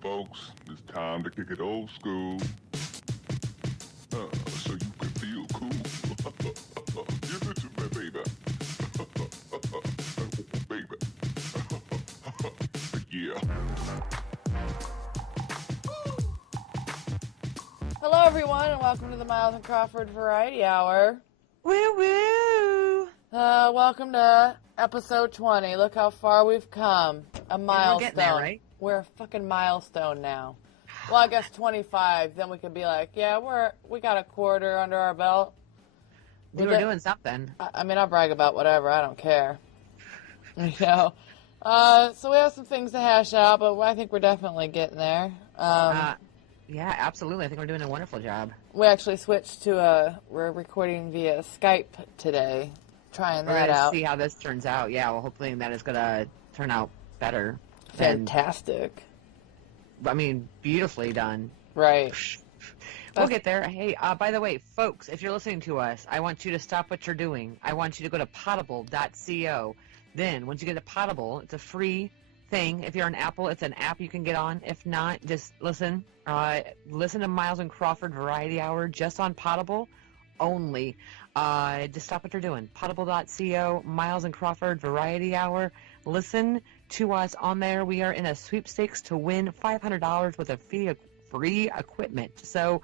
folks, it's time to kick it old school. So you can feel cool. Give it to me, baby. Baby. Yeah. Hello, everyone, and welcome to the Miles and Crawford Variety Hour. Woo woo! Welcome to episode 20. Look how far we've come. A milestone. We're getting there, right? We're a fucking milestone now. Well, I guess 25. Then we could be like, yeah, we got a quarter under our belt. We're doing something. I mean, I'll brag about whatever. I don't care. You know. So we have some things to hash out, but I think we're definitely getting there. Yeah, absolutely. I think we're doing a wonderful job. We actually switched to we're recording via Skype today, trying that out. See how this turns out. Yeah, well, hopefully that is going to turn out better. Fantastic. I mean, beautifully done. Right. We'll get there. Hey, by the way, folks, if you're listening to us, I want you to stop what you're doing. I want you to go to potable.co. Then, once you get to Potable, it's a free thing. If you're on Apple, it's an app you can get on. If not, just listen. Listen to Miles and Crawford Variety Hour just on Potable only. Just stop what you're doing. Potable.co, Miles and Crawford Variety Hour. Listen to us on there. We are in a sweepstakes to win $500 worth of free equipment. So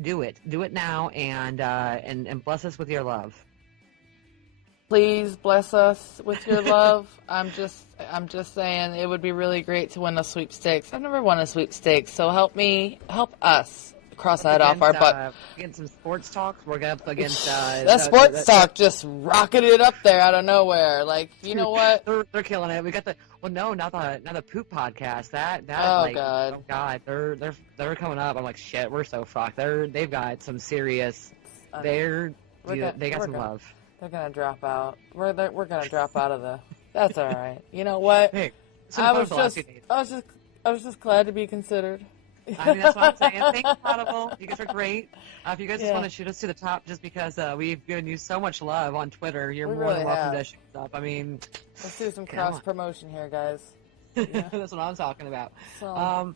do it. Do it now and bless us with your love. Please bless us with your love. I'm just saying it would be really great to win a sweepstakes. I've never won a sweepstakes, so help us cross that off our butt. Against some sports talks, we're up against that sports talk just rocketed it up there out of nowhere. Like, you know what? They're killing it. We got not the poop podcast. Oh god, they're coming up. I'm like, shit, we're so fucked. They've got some serious. They got some love. They're gonna drop out. We're gonna drop out of the. That's all right. You know what? Hey, I was just glad to be considered. I mean, that's what I'm saying. Thanks, Audible. You guys are great. If you guys just want to shoot us to the top, just because we've given you so much love on Twitter, you're more than welcome to shoot us up. I mean, let's do some cross promotion here, guys. Yeah. That's what I'm talking about. So,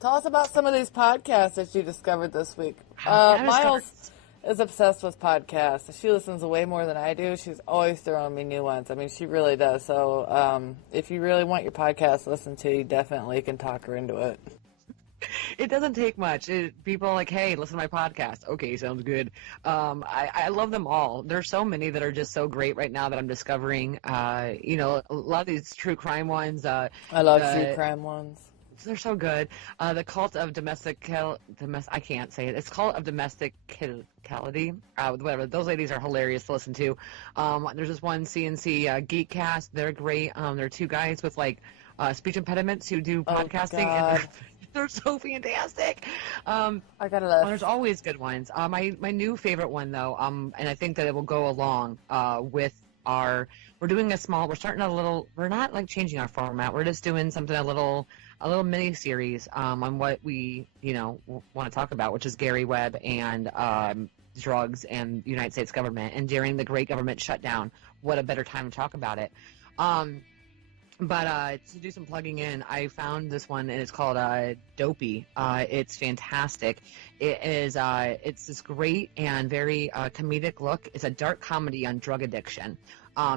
tell us about some of these podcasts that you discovered this week. Miles is obsessed with podcasts. She listens way more than I do. She's always throwing me new ones. I mean, she really does. So if you really want your podcast listened to, you definitely can talk her into it. It doesn't take much. People are like, hey, listen to my podcast. Okay, sounds good. I love them all. There's so many that are just so great right now that I'm discovering. A lot of these true crime ones. I love true crime ones. They're so good. The Cult of I can't say it. It's Cult of Domesticality. Whatever. Those ladies are hilarious to listen to. There's this one CNC Geekcast. They're great. They're two guys with speech impediments who do podcasting. And they're so fantastic. I gotta laugh. There's always good ones. My new favorite one though, and I think that it will go along with we're doing we're starting we're not changing our format. We're just doing something a little mini series on what we want to talk about, which is Gary Webb and drugs and the United States government. And during the great government shutdown, what a better time to talk about it. But to do some plugging in, I found this one, and it's called Dopey. It's fantastic. It's this great and very comedic look. It's a dark comedy on drug addiction.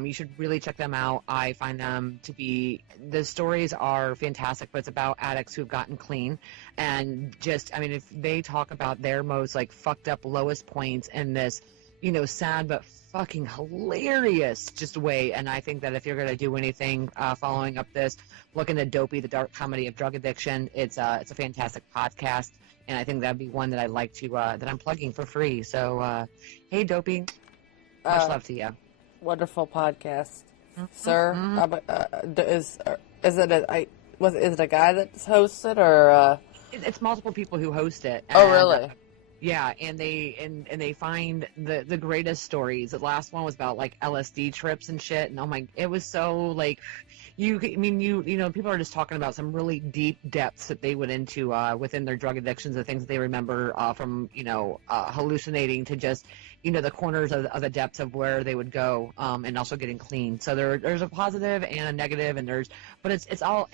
You should really check them out. I find them to be, the stories are fantastic, but it's about addicts who've gotten clean. And if they talk about their most fucked up lowest points in this, sad but fucking hilarious just way. And I think that if you're going to do anything following up this, look into Dopey, the dark comedy of drug addiction. It's a fantastic podcast, and I think that'd be one that I'd like to that I'm plugging for free. So hey Dopey, much love to you. Wonderful podcast, sir. Is it a guy that hosts it, or it's multiple people who host it? Oh, really? Yeah, and they find the greatest stories. The last one was about LSD trips and shit, and it was so people are just talking about some really deep depths that they went into within their drug addictions, the things that they remember from hallucinating to just the corners of the depths of where they would go, and also getting clean. So there's a positive and a negative, and but it's all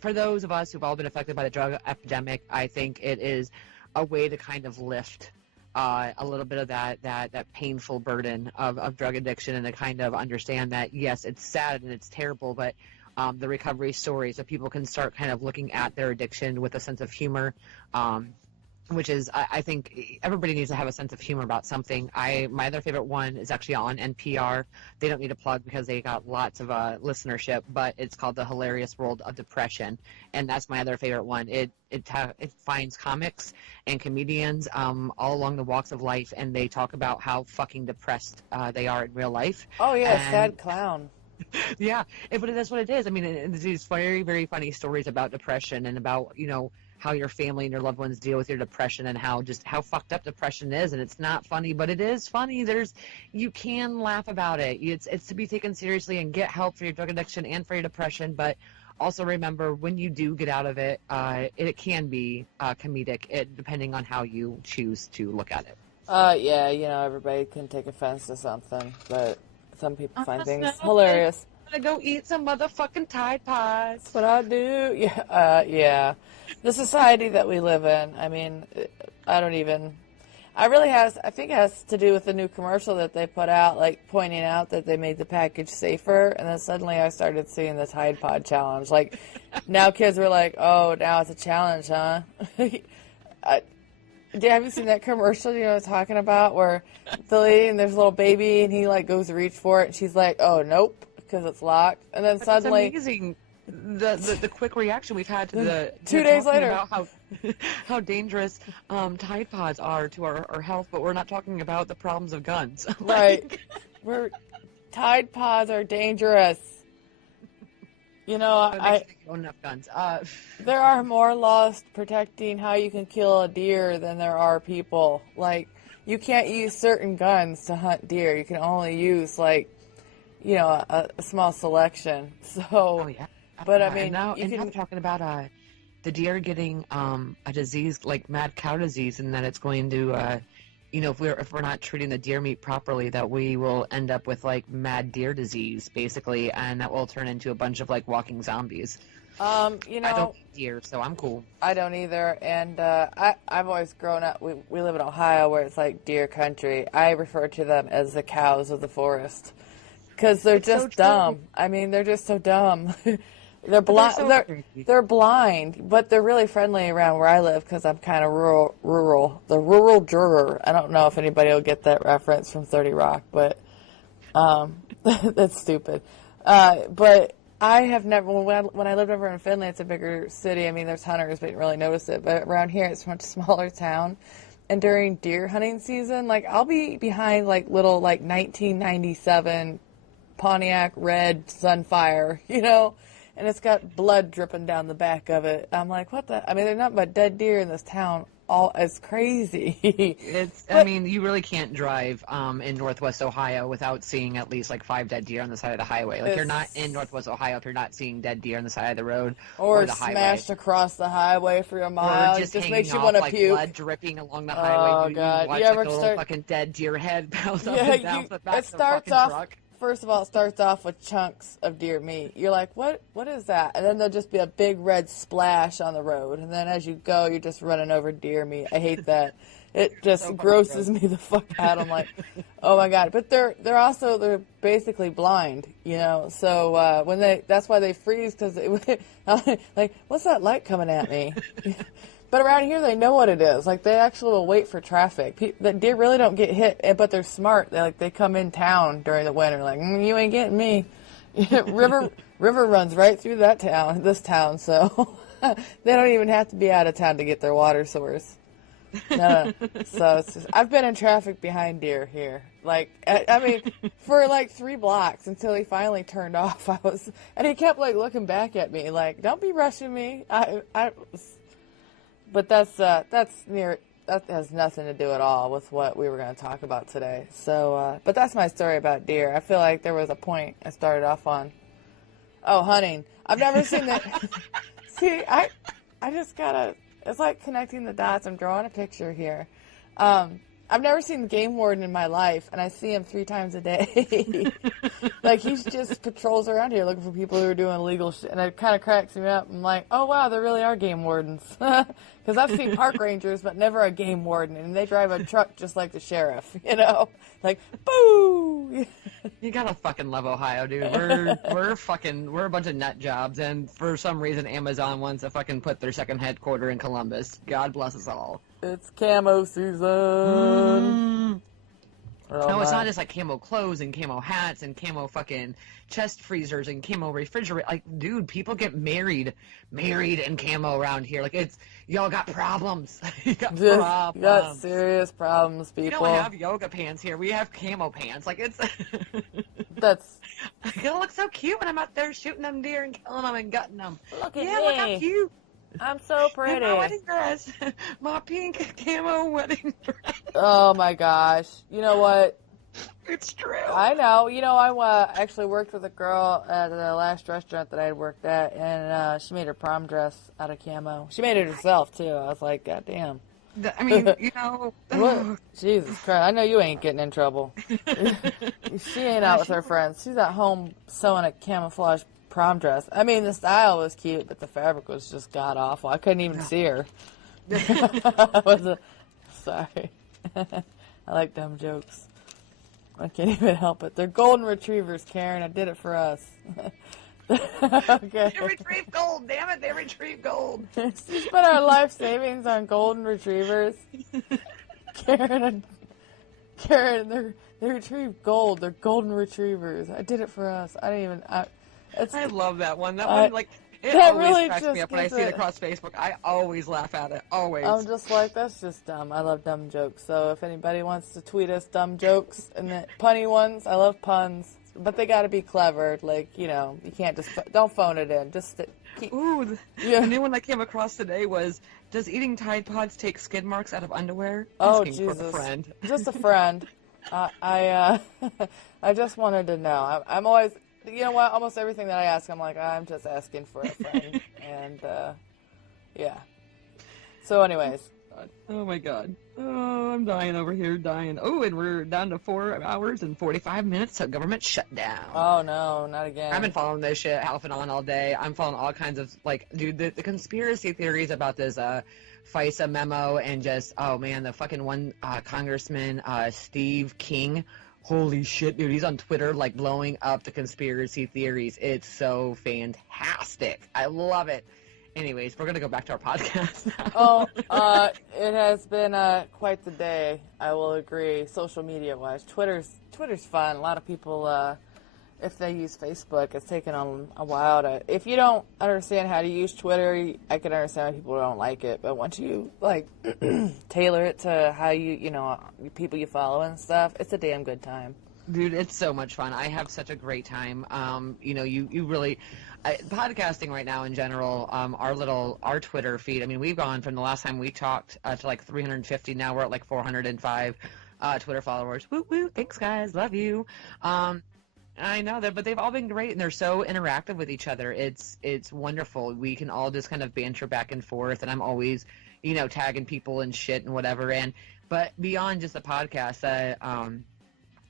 for those of us who've all been affected by the drug epidemic, I think it is a way to kind of lift a little bit of that painful burden of drug addiction, and to kind of understand that, yes, it's sad and it's terrible, but the recovery story, so people can start kind of looking at their addiction with a sense of humor, which is, I think everybody needs to have a sense of humor about something. My other favorite one is actually on NPR. They don't need a plug because they got lots of listenership, but it's called The Hilarious World of Depression, and that's my other favorite one. It finds comics and comedians all along the walks of life, and they talk about how fucking depressed they are in real life. Oh, yeah, sad clown. Yeah, but that's what it is. I mean, it's these very, very funny stories about depression and about, how your family and your loved ones deal with your depression, and how fucked up depression is. And it's not funny, but it is funny. You can laugh about it. It's to be taken seriously, and get help for your drug addiction and for your depression. But also remember, when you do get out of it, it can be comedic, depending on how you choose to look at it. Yeah, everybody can take offense to something, but some people find things hilarious. I'm gonna go eat some motherfucking Tide Pods. That's what I do. Yeah. The society that we live in, I mean, I think it has to do with the new commercial that they put out, like pointing out that they made the package safer, and then suddenly I started seeing the Tide Pod challenge. Like, now kids were like, oh, now it's a challenge, huh? Have you seen that commercial, what I'm talking about, where the lady, and there's a little baby, and he, like, goes to reach for it, and she's like, oh, nope, because it's locked. And then suddenly... It's amazing, the quick reaction we've had to the... 2 days later. About how dangerous Tide Pods are to our health, but we're not talking about the problems of guns. Right. Tide Pods are dangerous. I own enough guns. There are more laws protecting how you can kill a deer than there are people. Like, you can't use certain guns to hunt deer. You can only use, like, a small selection. So, oh yeah. But I mean, and now we're talking about the deer getting a disease like mad cow disease, and that it's going to if we're not treating the deer meat properly, that we will end up with like mad deer disease, basically, and that will turn into a bunch of like walking zombies. I don't eat deer, so I'm cool. I don't either, and I've always grown up. We live in Ohio, where it's like deer country. I refer to them as the cows of the forest, because they're just so dumb. I mean, they're just so dumb. They're blind. They're blind, but they're really friendly around where I live, because I'm kind of rural. The rural juror. I don't know if anybody will get that reference from 30 Rock, but that's stupid. But I have never. When I lived over in Finley, it's a bigger city. I mean, there's hunters, but I didn't really notice it. But around here, it's a much smaller town. And during deer hunting season, like, I'll be behind like little 1997 Pontiac red Sunfire, and it's got blood dripping down the back of it. I'm like, what the? I mean, there's nothing but dead deer in this town. It's crazy. I mean, you really can't drive in Northwest Ohio without seeing at least like 5 dead deer on the side of the highway. Like, you're not in Northwest Ohio if you're not seeing dead deer on the side of the road or the highway. Or smashed across the highway for a mile. Or just makes you want to puke. Blood dripping along the highway. Oh, God. You watch like a little fucking dead deer head bounce up and down the back of the fucking truck. First of all, it starts off with chunks of deer meat. You're like, what is that? And then there'll just be a big red splash on the road. And then as you go, you're just running over deer meat. I hate that. It just so grosses me the fuck out. I'm like, oh my God. But they're basically blind, So that's why they freeze, because like, what's that light coming at me? But around here, they know what it is. Like, they actually will wait for traffic. The deer really don't get hit, but they're smart. They come in town during the winter, like, you ain't getting me. River runs right through this town, so they don't even have to be out of town to get their water source. No. So it's just, I've been in traffic behind deer here. Like, I mean, for like 3 blocks until he finally turned off. And he kept like looking back at me, like, don't be rushing me. But that has nothing to do at all with what we were going to talk about today. So, but that's my story about deer. I feel like there was a point I started off on. Oh, hunting. I've never seen that. See, I just gotta, it's like connecting the dots. I'm drawing a picture here. I've never seen the game warden in my life, and I see him 3 times a day. Like, he just patrols around here looking for people who are doing illegal shit, and it kind of cracks me up. I'm like, oh, wow, there really are game wardens. Because I've seen park rangers, but never a game warden, and they drive a truck just like the sheriff, you know? Like, boo! You gotta fucking love Ohio, dude. We're a bunch of nut jobs, and for some reason Amazon wants to fucking put their second headquarter in Columbus. God bless us all. It's camo season. No, it's not just like camo clothes and camo hats and camo fucking chest freezers and camo refrigerator. Like, dude, people get married in camo around here. Like, it's, y'all got problems. You got problems. You got serious problems, people. We don't have yoga pants here. We have camo pants. Like, it's... That's... It'll look so cute when I'm out there shooting them deer and killing them and gutting them. Look at me. Look how cute. I'm so pretty. My wedding dress. My pink camo wedding dress. Oh, my gosh. You know what? It's true. I know. You know, I actually worked with a girl at the last restaurant that I had worked at, and she made her prom dress out of camo. She made it herself, too. I was like, God damn. I mean, you know. What? Jesus Christ. I know you ain't getting in trouble. She ain't out with her friends. She's at home sewing a camouflage prom dress. I mean, the style was cute, but the fabric was just god-awful. I couldn't even see her. Sorry. I like dumb jokes. I can't even help it. They're golden retrievers, Karen. I did it for us. Okay. They retrieve gold, damn it. They retrieve gold. You spent our life savings on golden retrievers. Karen, they retrieve gold. They're golden retrievers. I did it for us. I didn't even... I love that one. That one, like, it that always really cracks me up when I see it across Facebook. I always laugh at it. Always. I'm just like, that's just dumb. I love dumb jokes. So if anybody wants to tweet us dumb jokes and the punny ones, I love puns. But they got to be clever. Like, you know, you can't just... Don't phone it in. Just keep... Ooh, the new one I came across today was, does eating Tide Pods take skid marks out of underwear? Oh, Asking Jesus. For a friend. Just a friend. I just wanted to know. I'm always... You know what? Almost everything that I ask, I'm like, I'm just asking for a friend. And, yeah. So anyways. Oh, my God. Oh, I'm dying over here, dying. Oh, and we're down to 4 hours and 45 minutes till government shutdown. Oh, no, not again. I've been following this shit off and on all day. I'm following all kinds of, like, dude, the conspiracy theories about this FISA memo and just, oh, man, the fucking one Congressman, Steve King. Holy shit, dude, he's on Twitter, like, blowing up the conspiracy theories. It's so fantastic. I love it. Anyways, we're going to go back to our podcast now. Oh, it has been quite the day, I will agree, social media-wise. Twitter's fun. A lot of people, if they use Facebook, it's taken them a while to... If you don't understand how to use Twitter, I can understand why people don't like it. But once you, like, tailor it to how you know, people you follow and stuff, it's a damn good time. Dude, it's so much fun. I have such a great time. You know, you really... podcasting right now in general, our Twitter feed, I mean, we've gone from the last time we talked to like 350. Now we're at like 405 Twitter followers. Woo woo! Thanks, guys. Love you. I know that, but they've all been great, and they're so interactive with each other. It's wonderful. We can all just kind of banter back and forth, and I'm always, you know, tagging people and shit and whatever. But beyond just the podcast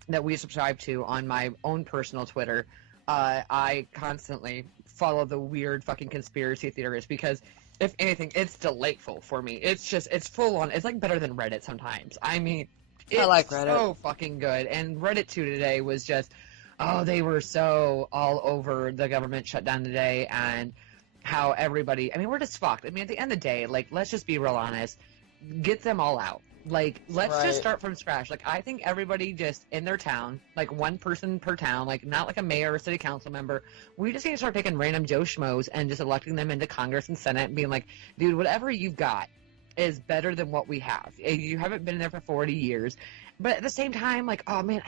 that we subscribe to on my own personal Twitter, I constantly follow the weird fucking conspiracy theorists because, if anything, it's delightful for me. It's full on. It's like better than Reddit sometimes. I mean, it's I like Reddit. So fucking good. And Reddit 2 today was just, oh, they were so all over the government shutdown today and how everybody, I mean, we're just fucked. I mean, at the end of the day, like, let's just be real honest. Get them all out. Like, let's just start from scratch. Like, I think everybody just in their town, like one person per town, like not like a mayor or city council member, we just need to start taking random Joe Schmoes and just electing them into Congress and Senate and being like, dude, whatever you've got is better than what we have. You haven't been there for 40 years. But at the same time, like, oh, man,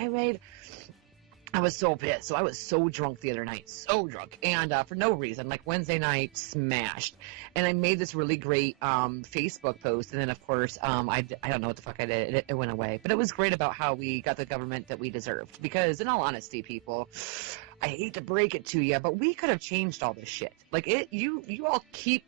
I was so pissed. So I was so drunk the other night, so drunk, and for no reason. Like Wednesday night, smashed, and I made this really great Facebook post, and then of course I don't know what the fuck I did. It went away, but it was great about how we got the government that we deserved. Because in all honesty, people, I hate to break it to you, but we could have changed all this shit. Like you all keep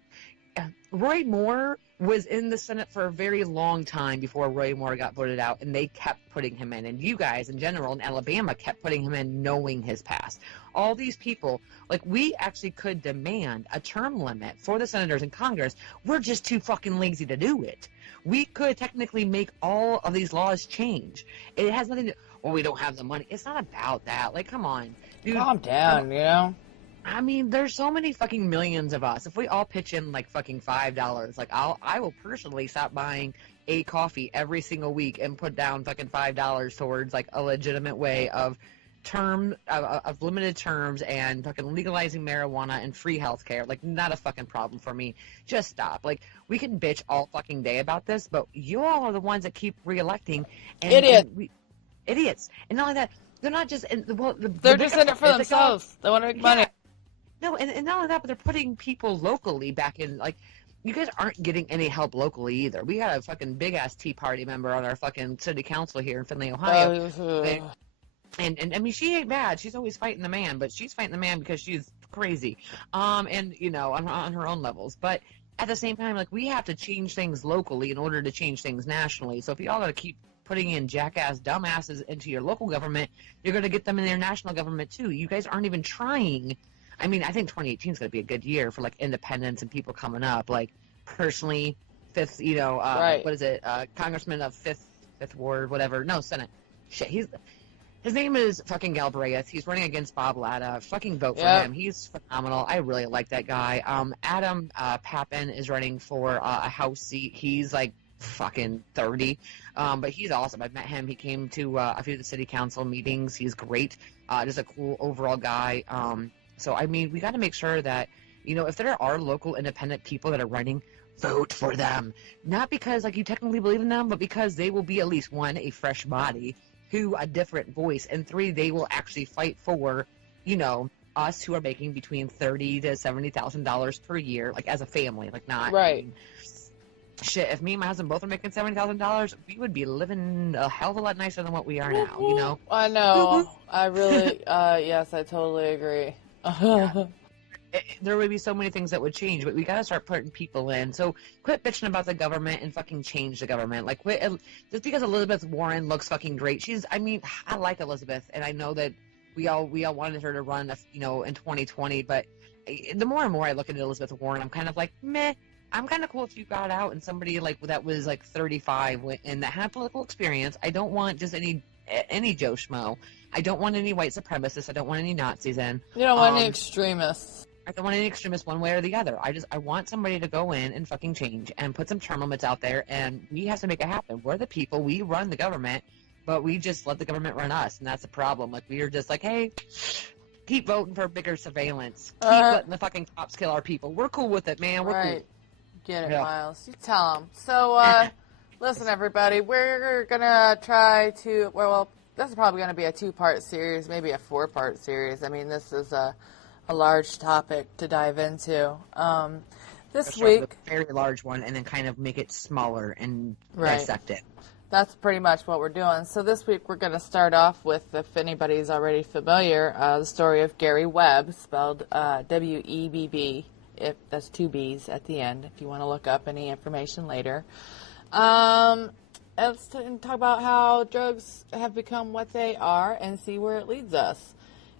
Roy Moore was in the Senate for a very long time before Roy Moore got voted out, and they kept putting him in. And you guys, in general, in Alabama, kept putting him in knowing his past. All these people, like, we actually could demand a term limit for the senators in Congress. We're just too fucking lazy to do it. We could technically make all of these laws change. It has nothing to, well, we don't have the money. It's not about that. Like, come on. Dude, calm down, you know? I mean, there's so many fucking millions of us. If we all pitch in like fucking $5, like I will personally stop buying a coffee every single week and put down fucking $5 towards like a legitimate way of of limited terms and fucking legalizing marijuana and free healthcare. Like, not a fucking problem for me. Just stop. Like, we can bitch all fucking day about this, but you all are the ones that keep reelecting. Idiots. And not only that, they're not just they're just in it for themselves. They want to make money. No, and not only that, but they're putting people locally back in, like, you guys aren't getting any help locally either. We got a fucking big-ass Tea Party member on our fucking city council here in Findlay, Ohio. And I mean, she ain't bad. She's always fighting the man, but she's fighting the man because she's crazy. And, you know, on her own levels. But at the same time, like, we have to change things locally in order to change things nationally. So if y'all got to keep putting in jackass dumbasses into your local government, you're going to get them in their national government too. You guys aren't even trying. I mean, I think 2018 is going to be a good year for, like, independents and people coming up. Like, personally, fifth, you know, right. What is it? Congressman of fifth ward, whatever. No, Senate. Shit, his name is fucking Galbraith. He's running against Bob Latta. Fucking vote for him. He's phenomenal. I really like that guy. Adam Pappin is running for a House seat. He's like fucking 30, but he's awesome. I've met him. He came to a few of the city council meetings. He's great. Just a cool overall guy. So, I mean, we got to make sure that, you know, if there are local independent people that are running, vote for them. Not because, like, you technically believe in them, but because they will be at least, one, a fresh body, two, a different voice, and three, they will actually fight for, you know, us who are making between $30,000 to $70,000 per year, like, as a family, like, not. Right. I mean, shit, if me and my husband both are making $70,000, we would be living a hell of a lot nicer than what we are now, you know? I know. I really, yes, I totally agree. Yeah. There would be so many things that would change, but we got to start putting people in. So quit bitching about the government and fucking change the government. Like, quit, just because Elizabeth Warren looks fucking great. I mean, I like Elizabeth, and I know that we all wanted her to run, you know, in 2020, but the more and more I look at Elizabeth Warren, I'm kind of like, meh. I'm kind of cool if you got out and somebody like that was like 35 and that had political experience. I don't want just any Joe Schmo. I don't want any white supremacists. I don't want any Nazis in. You don't want any extremists. I don't want any extremists one way or the other. I want somebody to go in and fucking change and put some term limits out there, and we have to make it happen. We're the people. We run the government, but we just let the government run us, and that's the problem. Like, we are just like, hey, keep voting for bigger surveillance. Keep letting the fucking cops kill our people. We're cool with it, man. We're cool. Get it, yeah. Miles. You tell them. So, listen, everybody, we're going to try to, well, this is probably going to be a 2-part series, maybe a 4-part series. I mean, this is a large topic to dive into. This week, a very large one, and then kind of make it smaller and dissect it. That's pretty much what we're doing. So this week we're going to start off with, if anybody's already familiar, the story of Gary Webb, spelled W-E-B-B. If that's 2 B's at the end, if you want to look up any information later. Let's talk about how drugs have become what they are and see where it leads us.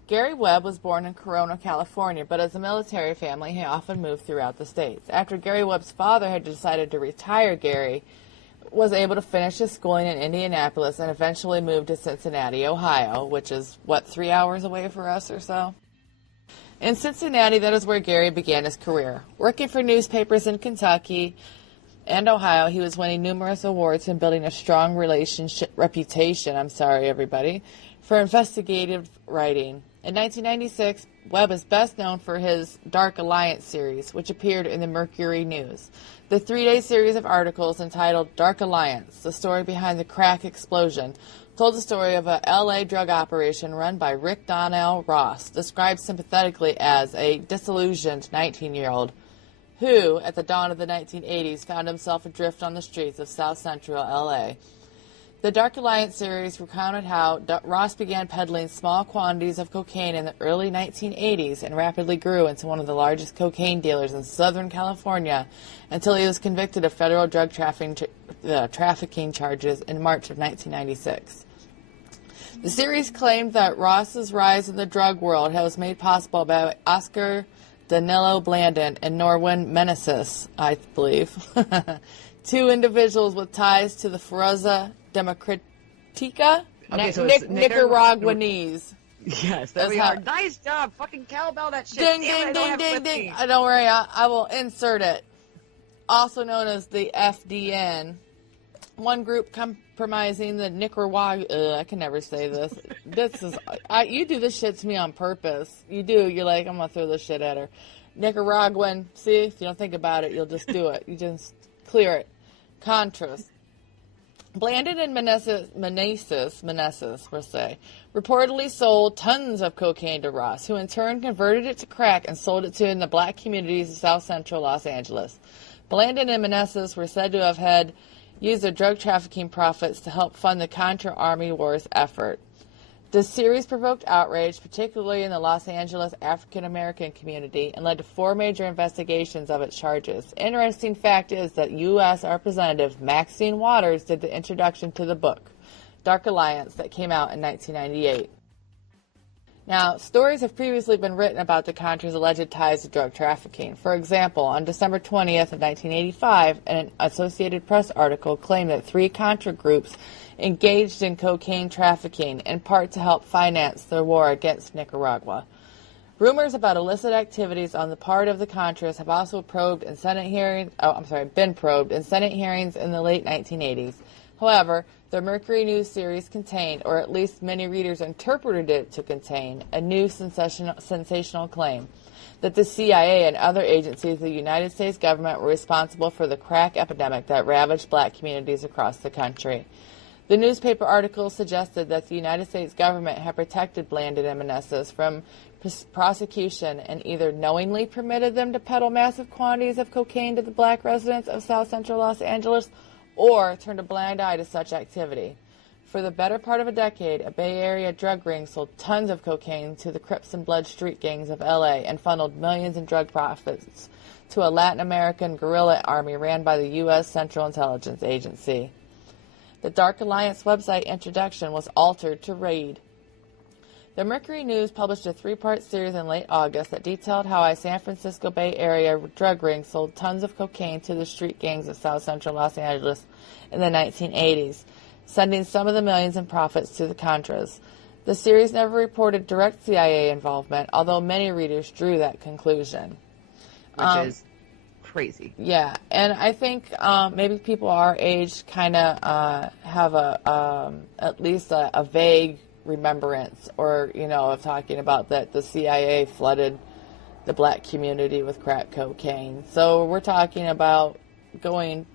Gary Webb was born in Corona, California, but as a military family, he often moved throughout the states. After Gary Webb's father had decided to retire, Gary was able to finish his schooling in Indianapolis and eventually moved to Cincinnati, Ohio, which is, 3 hours away for us or so? In Cincinnati, that is where Gary began his career. Working for newspapers in Kentucky and Ohio, he was winning numerous awards and building a strong reputation for investigative writing. In 1996, Webb is best known for his Dark Alliance series, which appeared in the Mercury News. The 3-day series of articles entitled Dark Alliance, the story behind the crack explosion, told the story of a L.A. drug operation run by Rick Donnell Ross, described sympathetically as a disillusioned 19-year-old who, at the dawn of the 1980s, found himself adrift on the streets of South Central L.A. The Dark Alliance series recounted how Ross began peddling small quantities of cocaine in the early 1980s and rapidly grew into one of the largest cocaine dealers in Southern California until he was convicted of federal drug trafficking charges in March of 1996. The series claimed that Ross's rise in the drug world was made possible by Oscar Danilo Blandon and Norwin Meneses, I believe, two individuals with ties to the Fuerza Democratica Nicaraguanese. Yes, there we are. Nice job. Fucking cowbell that shit. Ding, ding, ding, ding, ding. Don't worry, I will insert it. Also known as the FDN. One group compromising the Nicaragua. I can never say this. You do this shit to me on purpose. You do. You're like, I'm going to throw this shit at her. Nicaraguan. See, if you don't think about it, you'll just do it. You just clear it. Contras. Blandon and Meneses, we'll say, reportedly sold tons of cocaine to Ross, who in turn converted it to crack and sold it to in the black communities of South Central Los Angeles. Blandon and Meneses were said to have used their drug trafficking profits to help fund the Contra Army Wars effort. The series provoked outrage, particularly in the Los Angeles African-American community, and led to 4 major investigations of its charges. Interesting fact is that U.S. Representative Maxine Waters did the introduction to the book, Dark Alliance, that came out in 1998. Now, stories have previously been written about the Contras' alleged ties to drug trafficking. For example, on December 20th of 1985, an Associated Press article claimed that 3 Contra groups engaged in cocaine trafficking, in part to help finance their war against Nicaragua. Rumors about illicit activities on the part of the Contras have also been probed in Senate hearings in the late 1980s. However, the Mercury News series contained, or at least many readers interpreted it to contain, a new sensational claim that the CIA and other agencies of the United States government were responsible for the crack epidemic that ravaged black communities across the country. The newspaper article suggested that the United States government had protected Blandon and Meneses from prosecution and either knowingly permitted them to peddle massive quantities of cocaine to the black residents of South Central Los Angeles, or turned a blind eye to such activity. For the better part of a decade, a Bay Area drug ring sold tons of cocaine to the Crips and Blood street gangs of L.A. and funneled millions in drug profits to a Latin American guerrilla army ran by the U.S. Central Intelligence Agency. The Dark Alliance website introduction was altered to read, The Mercury News published a 3-part series in late August that detailed how a San Francisco Bay Area drug ring sold tons of cocaine to the street gangs of South Central Los Angeles in the 1980s, sending some of the millions in profits to the Contras. The series never reported direct CIA involvement, although many readers drew that conclusion. Which is crazy. Yeah, and I think maybe people our age kind of have at least a vague remembrance, or of talking about that the CIA flooded the black community with crack cocaine. So we're talking about going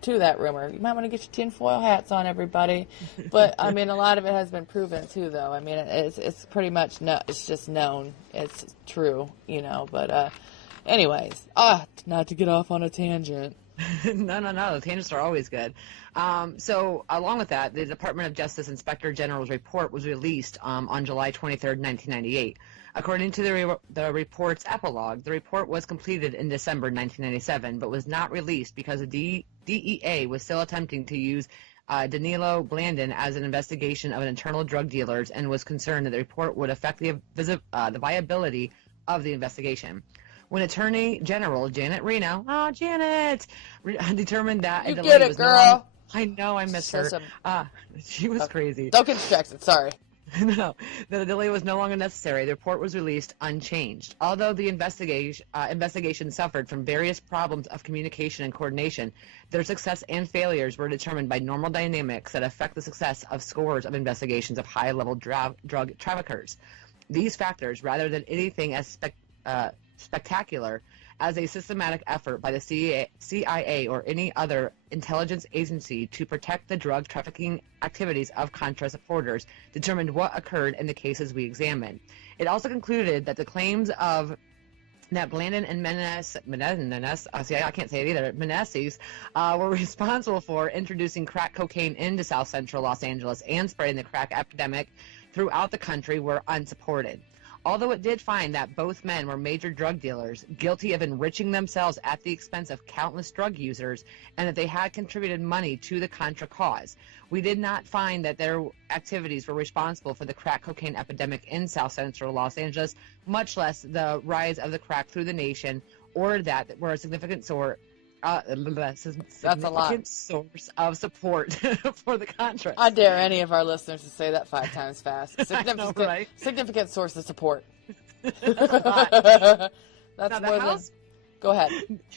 to that rumor. You might want to get your tinfoil hats on, everybody. But I mean, a lot of it has been proven too, though. I mean, it's pretty much it's just known, it's true, But anyways, not to get off on a tangent. No. The tangents are always good. So along with that, the Department of Justice Inspector General's report was released on July 23rd, 1998. According to the report's epilogue, the report was completed in December 1997, but was not released because the DEA was still attempting to use Danilo Blandon as an investigation of an internal drug dealers and was concerned that the report would affect the viability of the investigation. When Attorney General Janet Reno, determined that a delay was girl. I know, I missed her. She was crazy. Don't get distracted, sorry. No, the delay was no longer necessary. The report was released unchanged. Although the investigation suffered from various problems of communication and coordination, their success and failures were determined by normal dynamics that affect the success of scores of investigations of high-level drug traffickers. These factors, rather than anything as spectacular as a systematic effort by the CIA or any other intelligence agency to protect the drug trafficking activities of Contra supporters, determined what occurred in the cases we examined. It also concluded that the claims of that Blandon and I can't say it either, Menezes, were responsible for introducing crack cocaine into South Central Los Angeles and spreading the crack epidemic throughout the country were unsupported. Although it did find that both men were major drug dealers, guilty of enriching themselves at the expense of countless drug users, and that they had contributed money to the Contra cause, we did not find that their activities were responsible for the crack cocaine epidemic in South Central Los Angeles, much less the rise of the crack through the nation, or that were a significant source of support for the Contras. I dare any of our listeners to say that 5 times fast. Significant source of support. That's a lot. That's more than... Go ahead.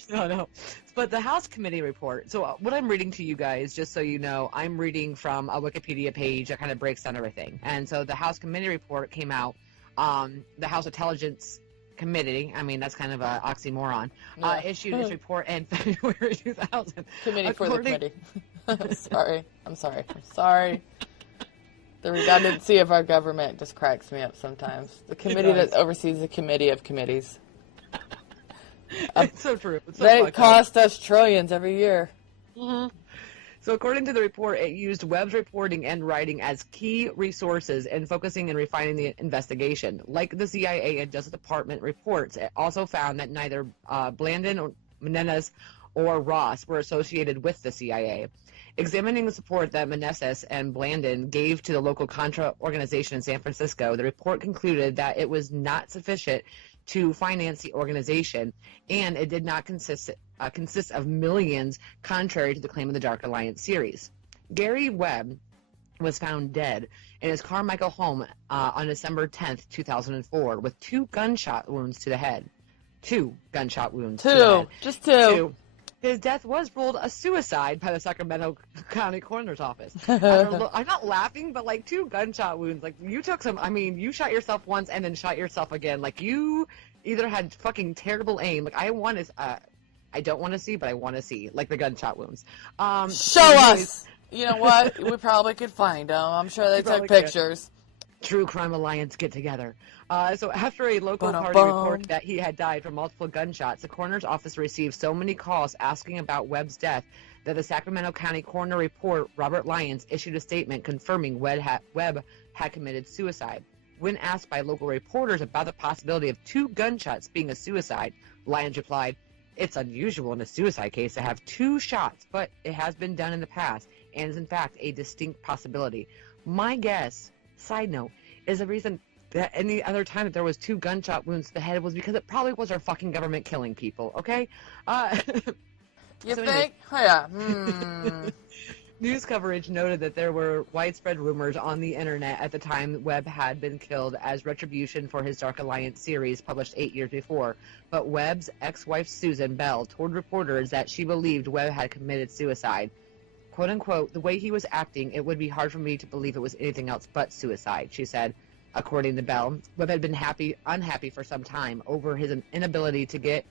No. But the House Committee report, so what I'm reading to you guys, just so you know, I'm reading from a Wikipedia page that kind of breaks down everything. And so the House Committee report came out, the House Intelligence Committee, I mean, that's kind of an oxymoron, issued its report in February 2000. Committee for the committee. I'm sorry. The redundancy of our government just cracks me up sometimes. The committee that oversees the committee of committees. It's so true. They cost us trillions every year. Mm-hmm. So according to the report, it used Webb's reporting and writing as key resources in focusing and refining the investigation. Like the CIA and Justice Department reports, it also found that neither Blandon, or Menendez, or Ross were associated with the CIA. Examining the support that Menendez and Blandon gave to the local Contra organization in San Francisco, the report concluded that it was not sufficient to finance the organization, and it did not consist of millions, contrary to the claim of the Dark Alliance series. Gary Webb was found dead in his Carmichael home on December 10th, 2004, with 2 gunshot wounds to the head. 2 gunshot wounds. Just two. His death was ruled a suicide by the Sacramento County Coroner's Office. I'm not laughing, but like 2 gunshot wounds. Like you you shot yourself once and then shot yourself again. Like you either had fucking terrible aim. Like I don't want to see, but I want to see like the gunshot wounds. Show us. You know what? We probably could find them. I'm sure they took pictures. True Crime Alliance get together. So after a local party reported that he had died from multiple gunshots, the coroner's office received so many calls asking about Webb's death that the Sacramento County Coroner report, Robert Lyons, issued a statement confirming Webb had committed suicide. When asked by local reporters about the possibility of 2 gunshots being a suicide, Lyons replied, "It's unusual in a suicide case to have 2 shots, but it has been done in the past and is in fact a distinct possibility. My guess, side note, is the reason that any other time that there was 2 gunshot wounds to the head was because it probably was our fucking government killing people, okay?" You think? Oh, yeah. News coverage noted that there were widespread rumors on the internet at the time Webb had been killed as retribution for his Dark Alliance series published 8 years before. But Webb's ex-wife Susan Bell told reporters that she believed Webb had committed suicide. "Quote unquote, the way he was acting, it would be hard for me to believe it was anything else but suicide," she said. According to Bell, Webb had been unhappy for some time over his inability to get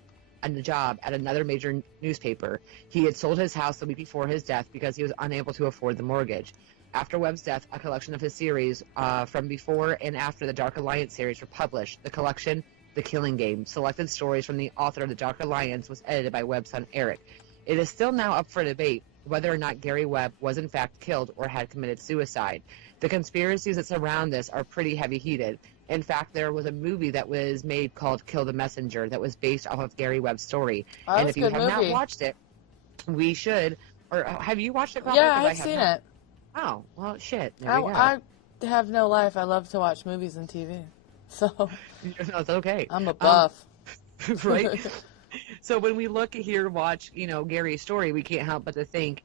a job at another major newspaper. He had sold his house the week before his death because he was unable to afford the mortgage. After Webb's death, a collection of his series from before and after the Dark Alliance series were published. The collection, The Killing Game, selected stories from the author of the Dark Alliance, was edited by Webb's son Eric. It is still now up for debate whether or not Gary Webb was in fact killed or had committed suicide. The conspiracies that surround this are pretty heavy-heated. In fact, there was a movie that was made called Kill the Messenger that was based off of Gary Webb's story. And if you have not watched it, we should. Or have you watched it, Claudia? Yeah, I've seen it. Oh, well, shit. There we go. I have no life. I love to watch movies and TV. So it's okay. I'm a buff. Right? So when we look here, watch, Gary's story, we can't help but to think,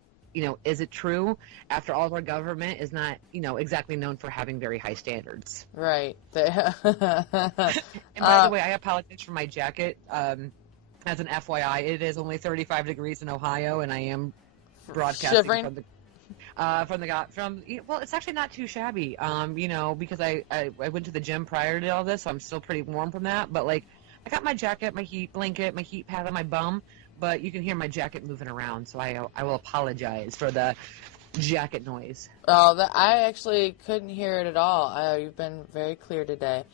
is it true? After all, our government is not, exactly known for having very high standards. Right. And by the way, I apologize for my jacket. As an FYI, it is only 35 degrees in Ohio, and I am broadcasting shivering? well, it's actually not too shabby. Because I went to the gym prior to all this, so I'm still pretty warm from that. But I got my jacket, my heat blanket, my heat pad on my bum. But you can hear my jacket moving around, so I will apologize for the jacket noise. Oh, I actually couldn't hear it at all. You've been very clear today.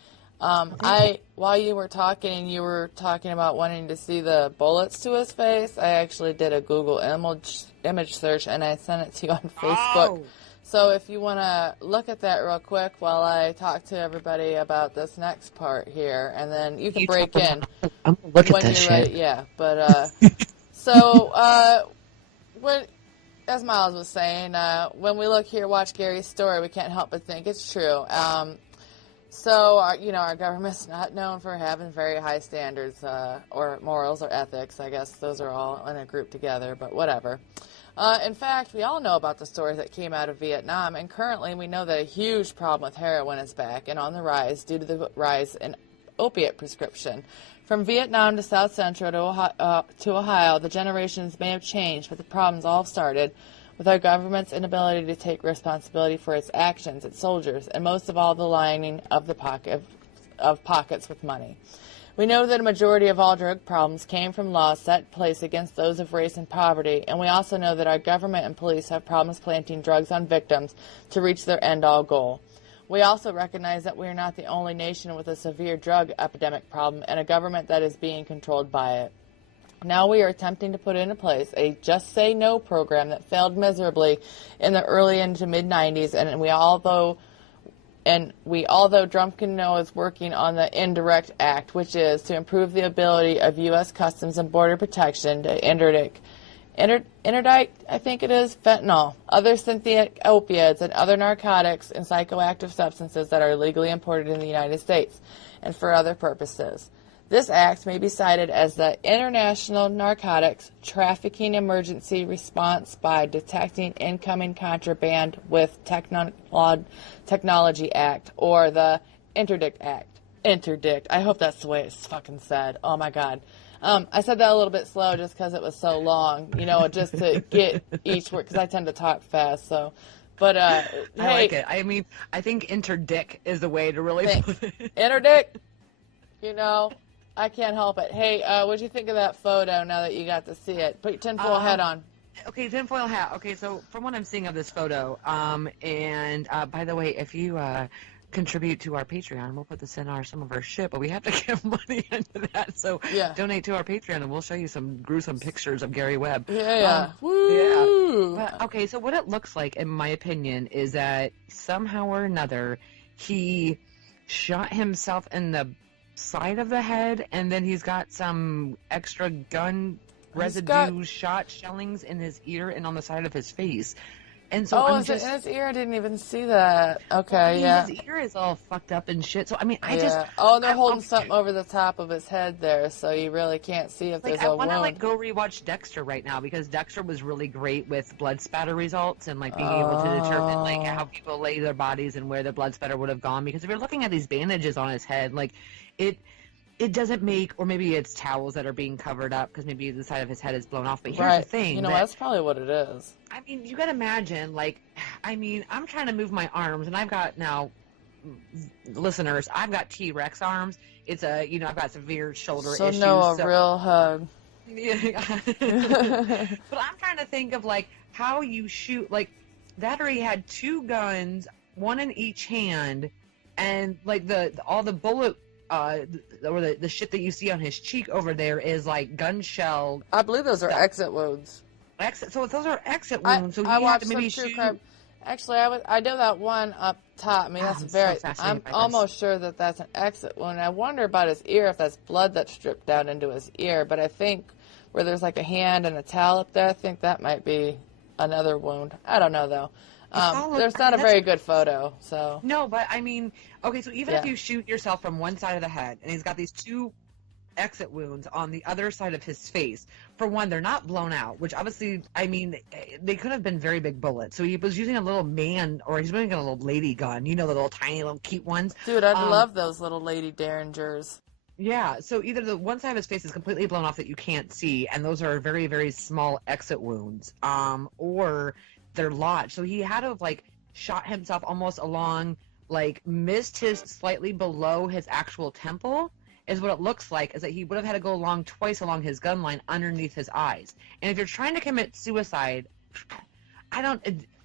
While you were talking about wanting to see the bullets to his face, I actually did a Google image search, and I sent it to you on Facebook. Oh. So if you want to look at that real quick while I talk to everybody about this next part here, and then you can break in. I'm gonna look when at that you're shit. ready. Yeah, but so when, as Miles was saying, when we watch Gary's story, we can't help but think it's true. So our government's not known for having very high standards or morals or ethics. I guess those are all in a group together, but whatever. In fact, we all know about the stories that came out of Vietnam, and currently we know that a huge problem with heroin is back and on the rise due to the rise in opiate prescription. From Vietnam to South Central to Ohio, the generations may have changed, but the problems all started with our government's inability to take responsibility for its actions, its soldiers, and most of all, the lining of pockets with money. We know that a majority of all drug problems came from laws set in place against those of race and poverty, and we also know that our government and police have problems planting drugs on victims to reach their end-all goal. We also recognize that we are not the only nation with a severe drug epidemic problem and a government that is being controlled by it. Now we are attempting to put into place a Just Say No program that failed miserably in the early into mid-90s, and although Drunken No is working on the Indirect Act, which is to improve the ability of U.S. Customs and Border Protection to interdict, I think it is, fentanyl, other synthetic opiates, and other narcotics and psychoactive substances that are legally imported in the United States and for other purposes. This act may be cited as the International Narcotics Trafficking Emergency Response by Detecting Incoming Contraband with Technology Act, or the Interdict Act. Interdict. I hope that's the way it's fucking said. Oh my God. I said that a little bit slow just because it was so long, just to get each word, because I tend to talk fast, so. But, I hey, like it. I mean, I think interdict is the way to really put it. Interdict, I can't help it. Hey, what'd you think of that photo now that you got to see it? Put your tinfoil hat on. Okay, tinfoil hat. Okay, so from what I'm seeing of this photo, and by the way, if you contribute to our Patreon, we'll put this in some of our shit, but we have to give money into that. So donate to our Patreon, and we'll show you some gruesome pictures of Gary Webb. Yeah. Woo! Yeah. But, okay, so what it looks like, in my opinion, is that somehow or another he shot himself in the side of the head, and then he's got some extra gun residue shot shellings in his ear and on the side of his face. And so is it in his ear? I didn't even see that. Okay, his ear is all fucked up and shit. So I mean, they're holding something over the top of his head there, so you really can't see if there's a wound. I want to go rewatch Dexter right now, because Dexter was really great with blood spatter results and being able to determine how people lay their bodies and where the blood spatter would have gone. Because if you're looking at these bandages on his head, it doesn't make, or maybe it's towels that are being covered up because maybe the side of his head is blown off. But here's the thing. That's probably what it is. I mean, you got to imagine, I'm trying to move my arms, and I've got now, listeners, I've got T-Rex arms. It's I've got severe shoulder issues. So real hug. Yeah. But I'm trying to think of, how you shoot, that, or he had two guns, one in each hand, and, all the bullet, or the shit that you see on his cheek over there is gun shell. I believe those are exit wounds. So those are exit wounds. So I watched maybe some true crime. Actually, I know that one up top. I mean, I'm almost sure that that's an exit wound. I wonder about his ear, if that's blood that's dripped down into his ear. But I think where there's a hand and a towel up there, I think that might be another wound. I don't know though. There's not a very good photo, so. No, but I mean, okay, so even if you shoot yourself from one side of the head, and he's got these two exit wounds on the other side of his face, for one, they're not blown out, which obviously, I mean, they could have been very big bullets. So he was using a little man, or he's using a little lady gun, the little tiny, little cute ones. Dude, I'd love those little lady Derringers. Yeah, so either the one side of his face is completely blown off that you can't see, and those are very, very small exit wounds, or they're lodged. So he had to have shot himself almost along, missed his slightly below his actual temple, is what it looks like, is that he would have had to go twice along his gun line underneath his eyes. And if you're trying to commit suicide,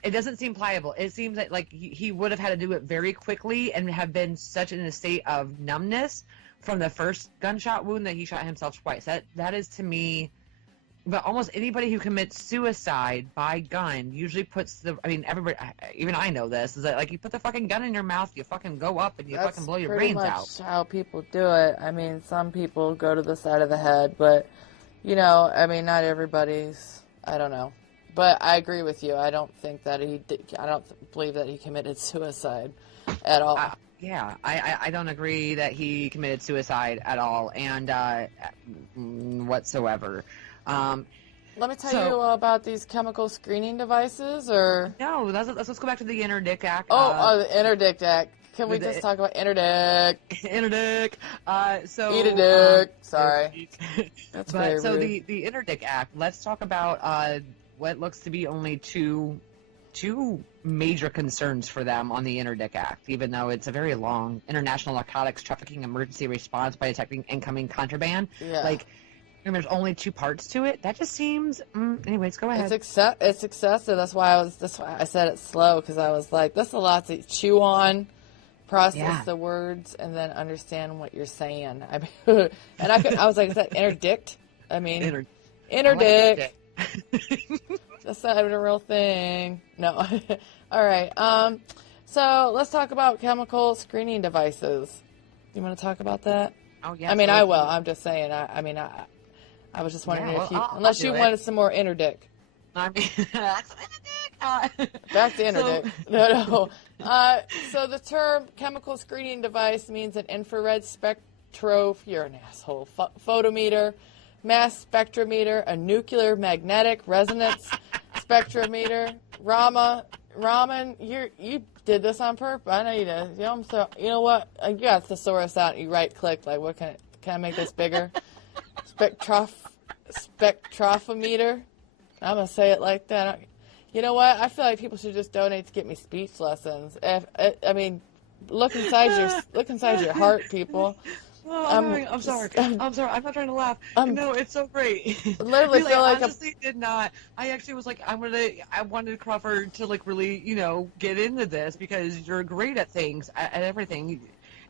It doesn't seem pliable. It seems like he would have had to do it very quickly and have been such in a state of numbness from the first gunshot wound that he shot himself twice. That is to me. But almost anybody who commits suicide by gun usually puts everybody, even I know this, is that like you put the fucking gun in your mouth, you fucking go up and you fucking blow your brains out. That's pretty much how people do it. I mean, some people go to the side of the head, but, not everybody's, I don't know. But I agree with you. I don't think that I don't believe that he committed suicide at all. I don't agree that he committed suicide at all and whatsoever. Let me tell you about these chemical screening devices, or... No, let's go back to the Interdict Act. The Interdict Act. Can we just talk about Interdict? Interdict. Eat a dick. Sorry. That's very rude. The Interdict Act, let's talk about what looks to be only two major concerns for them on the Interdict Act, even though it's a very long International Narcotics Trafficking Emergency Response by Detecting Incoming Contraband. Yeah. And there's only 2 parts to it. That just seems. Anyways, go ahead. It's excessive. That's why I said it slow, because I was like, "That's a lot to chew on, process the words, and then understand what you're saying." I mean, and I was like, "Is that interdict?" I mean, interdict. That's not even a real thing. No. All right. So let's talk about chemical screening devices. You want to talk about that? Oh yeah. I mean, I will. I'm just saying. I was just wondering if you, unless you wanted some more interdict. I mean, that's interdict. Back to interdict. No. So the term chemical screening device means an infrared you're an asshole, photometer, mass spectrometer, a nuclear magnetic resonance spectrometer, Ramen, you did this on purpose. I know you did. You know what? You got the thesaurus out and you right click, like, what can I make this bigger? Spectrophometer. I'm going to say it like that. You know what? I feel like people should just donate to get me speech lessons. Look inside your heart, people. Oh, I'm sorry. I'm not trying to laugh. No, it's so great. Literally feel like honestly did not. I actually was like, I wanted Crawford to like really, get into this because you're great at things, at everything.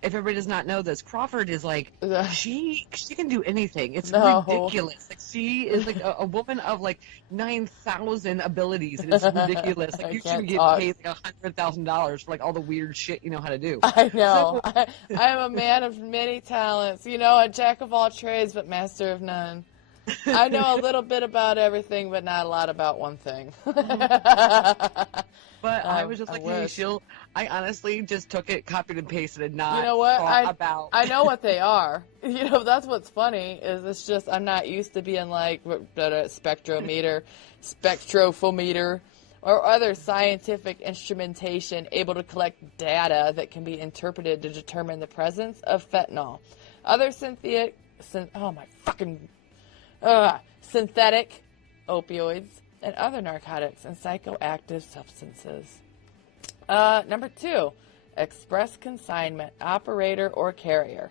If everybody does not know this, Crawford is like, she can do anything. It's ridiculous. Like, she is like a woman of like 9,000 abilities, and it's ridiculous. Like, you should get paid like $100,000 for like all the weird shit you know how to do. I know. So, I am a man of many talents. A jack of all trades, but master of none. I know a little bit about everything, but not a lot about one thing. But I was just like, hey, I honestly just took it, copied and pasted, and not thought I know what they are. That's what's funny, is it's just I'm not used to being like spectrophometer, or other scientific instrumentation able to collect data that can be interpreted to determine the presence of fentanyl. Other synthetic opioids, and other narcotics and psychoactive substances. Number 2, express consignment operator or carrier.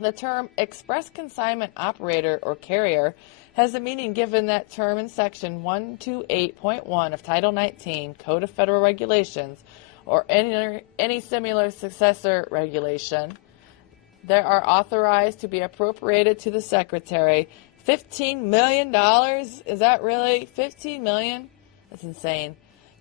The term express consignment operator or carrier has a meaning given that term in Section 128.1 of Title 19 Code of Federal Regulations, or any similar successor regulation. They are authorized to be appropriated to the Secretary. $15 million? Is that really $15 million? That's insane.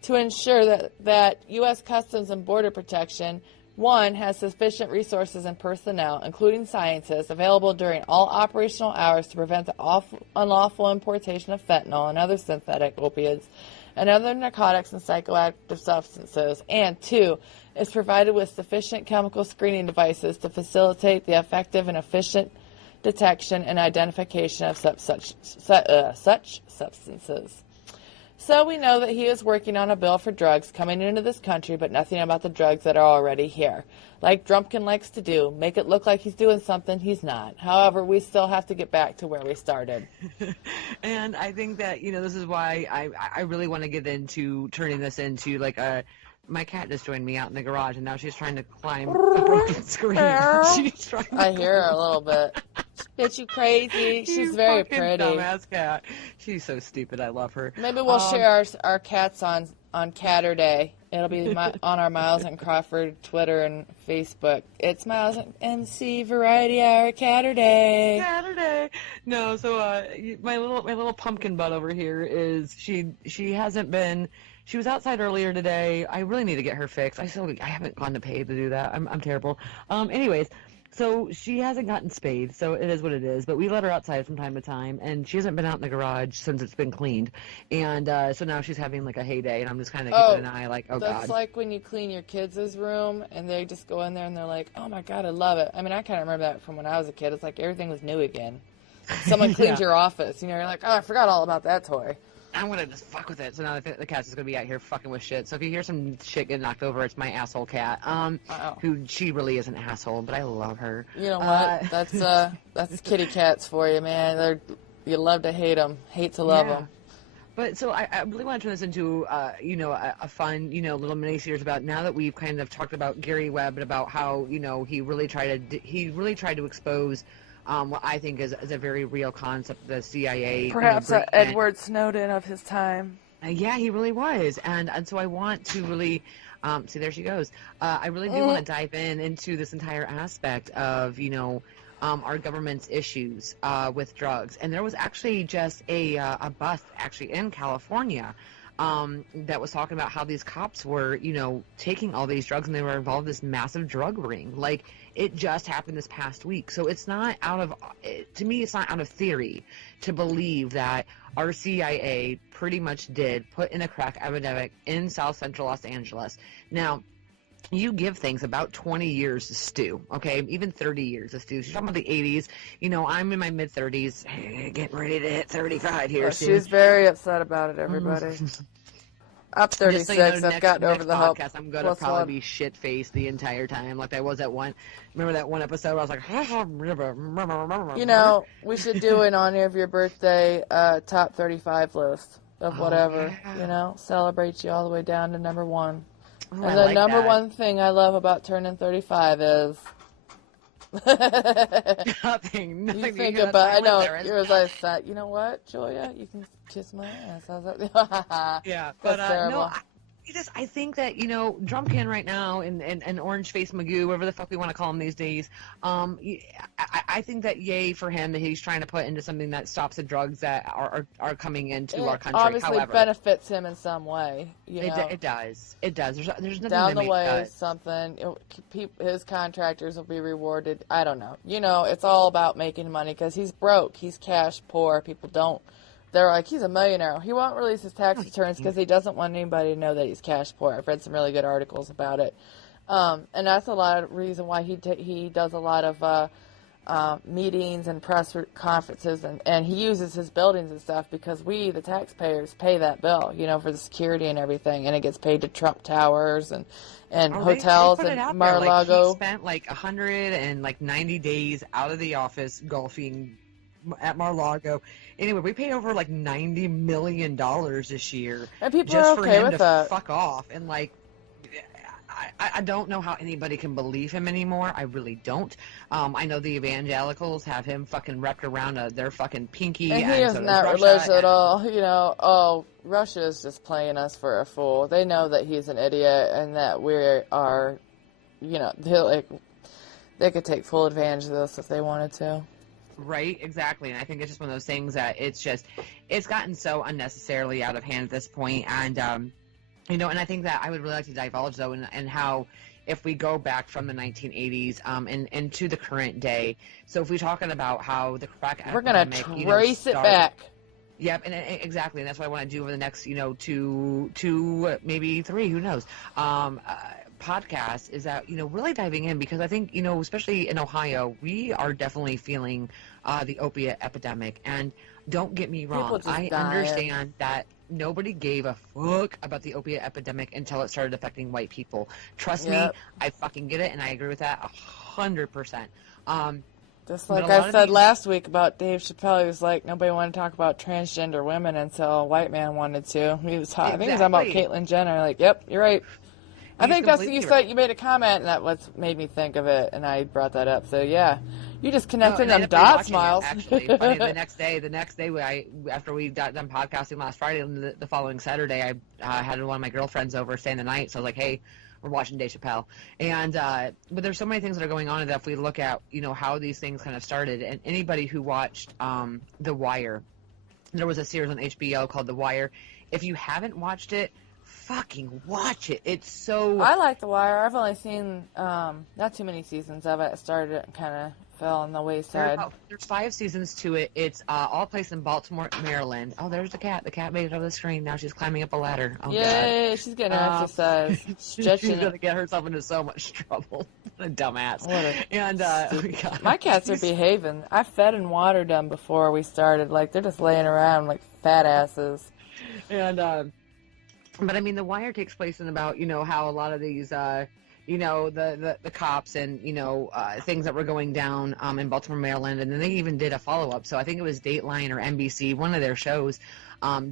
To ensure that U.S. Customs and Border Protection, 1, has sufficient resources and personnel, including scientists, available during all operational hours to prevent the unlawful importation of fentanyl and other synthetic opiates and other narcotics and psychoactive substances, and 2, is provided with sufficient chemical screening devices to facilitate the effective and efficient detection and identification of such substances. So we know that he is working on a bill for drugs coming into this country, but nothing about the drugs that are already here. Like Drumpkin likes to do, make it look like he's doing something he's not. However, we still have to get back to where we started. And I think that, this is why I really want to get into turning this into like a... My cat just joined me out in the garage, and now she's trying to climb a broken screen. I hear her a little bit. Bitch, you crazy. She's You very fucking pretty. dumbass cat. She's so stupid. I love her. Maybe we'll share our cats on Catter Day. It'll be on our Miles and Crawford Twitter and Facebook. It's Miles and MC Variety Hour Catter Day. Saturday. No, so my little pumpkin butt over here is she hasn't been. She was outside earlier today. I really need to get her fixed. I haven't gone to pay to do that. I'm terrible. Anyways, so she hasn't gotten spayed, so it is what it is. But we let her outside from time to time, and she hasn't been out in the garage since it's been cleaned. And so now she's having like a heyday, and I'm just kind of keeping an eye, like, oh that's god. like when you clean your kids' room, and they just go in there and they're like, oh my god, I love it. I mean, I kind of remember that from when I was a kid. It's like everything was new again. Someone cleans your office, you're like, oh, I forgot all about that toy. I'm going to just fuck with it. So now the cat's just going to be out here fucking with shit. So if you hear some shit get knocked over, it's my asshole cat. Who she really is an asshole, but I love her. You know what? That's kitty cats for you, man. You love to hate them, hate to love them. But so I really want to turn this into, a fun, little mini-series about now that we've kind of talked about Gary Webb and about how, he really tried to expose what I think is a very real concept, the CIA. Perhaps Edward Snowden of his time. Yeah, he really was. And so I want to really, see, there she goes. I really do want to dive into this entire aspect of, our government's issues with drugs. And there was actually just a bus actually in California that was talking about how these cops were, taking all these drugs and they were involved in this massive drug ring. Like, it just happened this past week. So it's not to me, it's not out of theory to believe that our CIA pretty much did put in a crack epidemic in South Central Los Angeles. Now, you give things about 20 years to stew, okay? Even 30 years to stew. She's talking about the 80s. I'm in my mid-30s, getting ready to hit 35 here soon. She's very upset about it, everybody. I'm 36. So I've gotten over the hump. I'm going to probably be shit-faced the entire time like I was at one. Remember that one episode where I was like... we should do an honor of your birthday top 35 list of whatever, celebrate you all the way down to number one. Oh, and the number one thing I love about turning 35 is... Nothing. You think about... I know, yours I said, you know what, Julia? You can kiss my ass. How's that? Yeah, but terrible. I think that, Drumpkin right now and Orange Face Magoo, whatever the fuck we want to call him these days, I think that yay for him that he's trying to put into something that stops the drugs that are coming into our country. Obviously However, benefits him in some way. It does. There's nothing down the way, does. something. His contractors will be rewarded. I don't know. It's all about making money because he's broke. He's cash poor. People don't. They're like, he's a millionaire. He won't release his tax returns because he doesn't want anybody to know that he's cash poor. I've read some really good articles about it. And that's a lot of reason why he does a lot of meetings and press conferences, and he uses his buildings and stuff because we, the taxpayers, pay that bill, for the security and everything, and it gets paid to Trump Towers and hotels they and Mar-a-Lago. He spent 190 days out of the office golfing at Mar-a-Lago. Anyway, we paid over $90 million this year, and people just are for okay him with to that. fuck off. And I don't know how anybody can believe him anymore. I really don't. I know the evangelicals have him fucking wrapped around their fucking pinky. And he is not religious at all. Russia is just playing us for a fool. They know that he's an idiot and that we are, they could take full advantage of this if they wanted to. Right, exactly. And I think it's just one of those things that it's gotten so unnecessarily out of hand at this point. And, and I think that I would really like to divulge, though, and how if we go back from the 1980s and to the current day. So if we're talking about how the crack epidemic... We're going to trace it back. Yep, and exactly. And that's what I want to do over the next, 2, maybe 3, who knows, podcast is that, really diving in because I think, especially in Ohio, we are definitely feeling the opiate epidemic. And don't get me wrong, I understand that nobody gave a fuck about the opiate epidemic until it started affecting white people. Trust me, I fucking get it, and I agree with that 100%. Just like I said last week about Dave Chappelle, he was like, nobody wanted to talk about transgender women until a white man wanted to. He was I think he was talking about Caitlyn Jenner. Like, yep, you're right. I think that's what you said. You made a comment, and that was made me think of it, and I brought that up. So yeah, you just connected them dots, Miles. Actually, funny, the next day, after we got done podcasting last Friday, the following Saturday, I had one of my girlfriends over staying the night. So I was like, hey, we're watching Dave Chappelle, and but there's so many things that are going on that if we look at how these things kind of started, and anybody who watched The Wire, there was a series on HBO called The Wire. If you haven't watched it, fucking watch it. It's so... I like The Wire. I've only seen not too many seasons of it. I started it and kind of fell on the wayside. There's 5 seasons to it. It's all placed in Baltimore, Maryland. Oh, there's the cat. The cat made it over the screen. Now she's climbing up a ladder. Oh, yay, God. She's getting her exercise. She's going to get herself into so much trouble. What a dumbass. My cats are behaving. I fed and watered them before we started. Like, they're just laying around like fat asses. And, but I mean, The Wire takes place in about, how a lot of these, the cops and, things that were going down in Baltimore, Maryland. And then they even did a follow-up. So I think it was Dateline or NBC, one of their shows,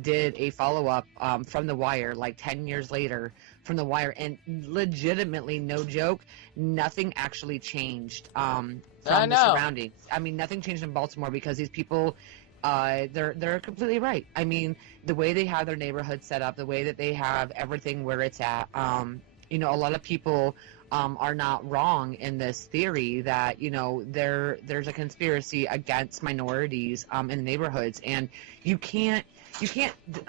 did a follow-up from The Wire, like 10 years later from The Wire. And legitimately, no joke, nothing actually changed from the surroundings. I mean, nothing changed in Baltimore because these people... they're completely right. I mean, the way they have their neighborhood set up, the way that they have everything where it's at, a lot of people are not wrong in this theory that, there's a conspiracy against minorities in the neighborhoods, and you can't,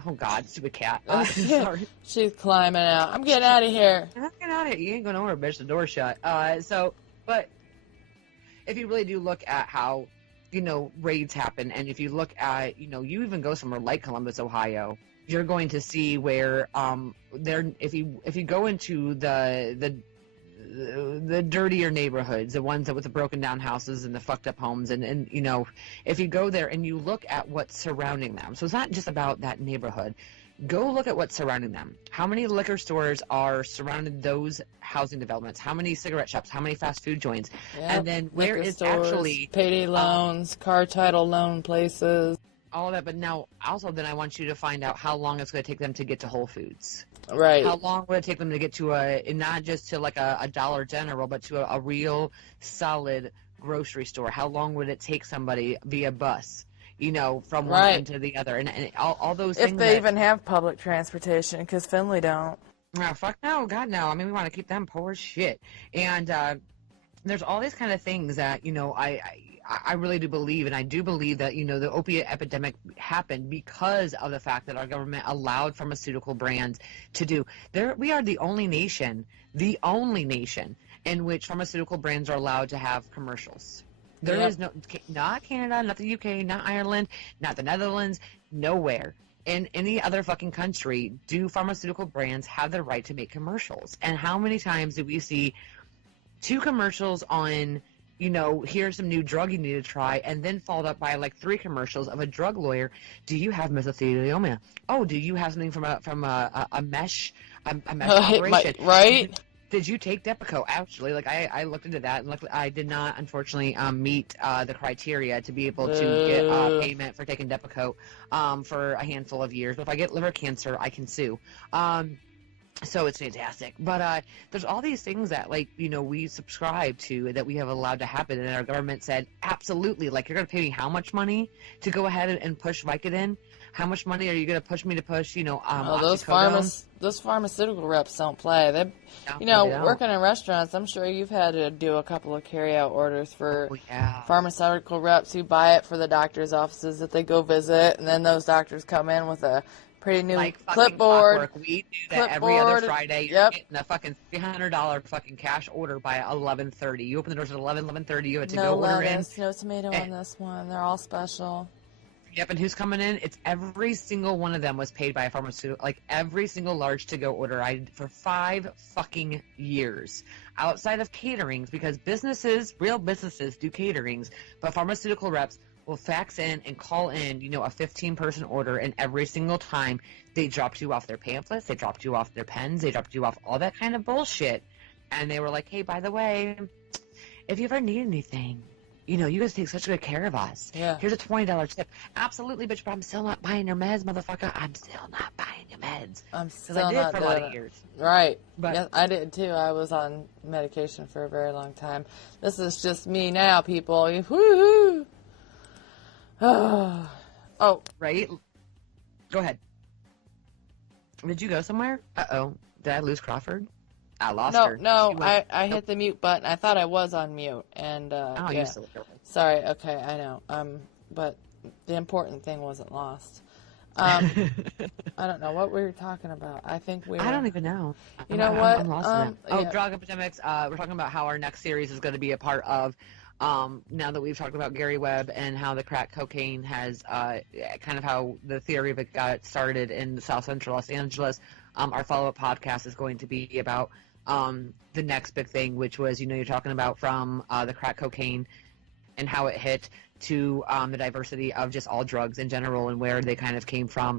oh God, stupid cat. Sorry. She's climbing out. I'm getting out of here. I'm getting out of here. You ain't going nowhere, bitch. The door's shut. But if you really do look at how, raids happen, and if you look at, you even go somewhere like Columbus, Ohio, you're going to see where if you go into the dirtier neighborhoods, the ones that with the broken down houses and the fucked up homes, and if you go there and you look at what's surrounding them, so it's not just about that neighborhood. Go look at what's surrounding them. How many liquor stores are surrounding those housing developments? How many cigarette shops? How many fast food joints? Yep. And then where liquor is stores, actually payday loans, car title loan places, all of that? But now, also, then I want you to find out how long it's going to take them to get to Whole Foods. Right. How long would it take them to get to not just to like a Dollar General, but to a real solid grocery store? How long would it take somebody via bus? From one end to the other, and all those things. If they even have public transportation, because Finley don't. No, fuck no, God no. I mean, we want to keep them poor as shit. And there's all these kind of things that, I really do believe, and I do believe that, the opiate epidemic happened because of the fact that our government allowed pharmaceutical brands to do. We are the only nation in which pharmaceutical brands are allowed to have commercials. There is not Canada, not the UK, not Ireland, not the Netherlands, nowhere in any other fucking country do pharmaceutical brands have the right to make commercials. And how many times do we see 2 commercials on, here's some new drug you need to try, and then followed up by like 3 commercials of a drug lawyer. Do you have mesothelioma? Oh, do you have something from a mesh operation? Right. Did you take Depakote? Actually, like I looked into that, and luckily I did not, unfortunately, meet the criteria to be able to get payment for taking Depakote for a handful of years. But if I get liver cancer, I can sue. So it's fantastic. But there's all these things that, we subscribe to that we have allowed to happen, and our government said, absolutely, like, you're going to pay me how much money to go ahead and push Vicodin? How much money are you going to push me to push, those pharmaceutical reps don't play. They working in restaurants, I'm sure you've had to do a couple of carry-out orders for pharmaceutical reps who buy it for the doctor's offices that they go visit, and then those doctors come in with a pretty new clipboard. We do that every other Friday. You're getting a fucking $300 fucking cash order by 11:30. You open the doors at 11:30. You have to go order in. No tomato on this one. They're all special. Yep, and who's coming in? It's every single one of them was paid by a pharmaceutical, like every single large to-go order I did for 5 fucking years. Outside of caterings, because real businesses do caterings, but pharmaceutical reps will fax in and call in, a 15-person order, and every single time they dropped you off their pamphlets, they dropped you off their pens, they dropped you off all that kind of bullshit, and they were like, hey, by the way, if you ever need anything, you guys take such good care of us. Yeah. Here's a $20 tip. Absolutely, bitch, but I'm still not buying your meds, motherfucker. I'm still not buying your meds. I'm Because still I did not for a doing lot of it. years. Right. But Yes, I did too. I was on medication for a very long time. This is just me now, people. Woo-hoo. Oh. Right? Go ahead. Did you go somewhere? Uh-oh. Did I lose Crawford? I lost her. No, I hit the mute button. I thought I was on mute, and Oh, yeah. you still go. Sorry. Okay, I know. But the important thing wasn't lost. I don't know what we were talking about. I think we were... I don't even know. You know what? I'm lost in that. Yeah. Drug epidemics. We're talking about how our next series is going to be a part of, now that we've talked about Gary Webb and how the crack cocaine has, kind of how the theory of it got started in the South Central Los Angeles. Our follow-up podcast is going to be about the next big thing, which was, you're talking about from the crack cocaine and how it hit to the diversity of just all drugs in general and where they kind of came from